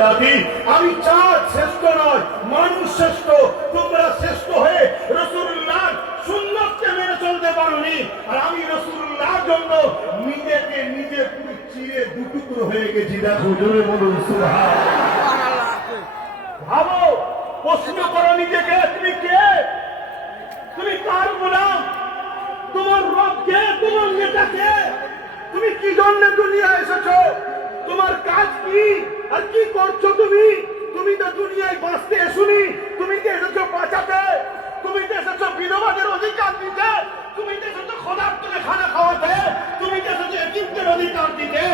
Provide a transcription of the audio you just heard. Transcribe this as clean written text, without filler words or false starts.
জাতি আমি চাঁদ শ্রেষ্ঠ নয়, মানুষ শ্রেষ্ঠ। তোমরা শ্রেষ্ঠ হয়ে রাসূলুল্লাহ সুন্নাতকে মেনে চলতে পারোনি, আর আমি রাসূলুল্লাহর জন্য নিজেকে নিজে পুরো চিরে দুটুকরো হয়ে গেছি। দেখো, জোরে বলুন সুবহানাল্লাহ। ভাবো, প্রশ্ন করো নিজেকে, তুমি কে? তুমি কার গোলাম? তোমার রব কে? তোমার নেতা কে? তুমি কি জন্য দুনিয়ায় এসেছো? তোমার কাজ কি আর কি করছো তুমি? তুমি তো দুনিয়ায় বাঁচতে এসোনি, তুমি তো এসেছো বাঁচাতে। তুমি তো এসেছো বিধবাদের অধিকার দিতে, তুমি তো এসেছো ক্ষুধার্তকে খানা খাওয়াতে, তুমি তো এসেছো এতিমদের অধিকার দিতে।